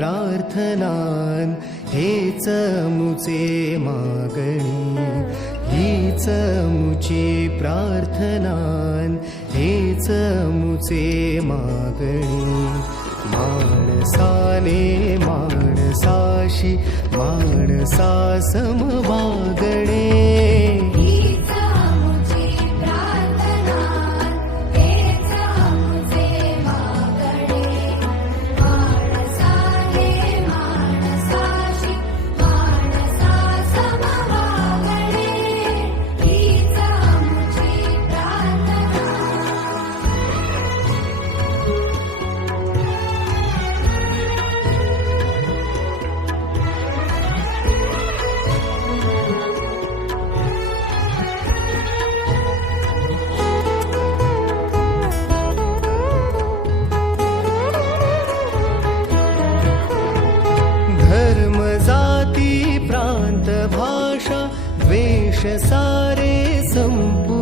प्रार्थनान हेच मुचे मागणी, हीच मुची प्रार्थनान हेच मुचे मागणी. माणसाने माणसाशी माणसा सम वागणे, धर्म जाती प्रांत भाषा वेश सारे संपू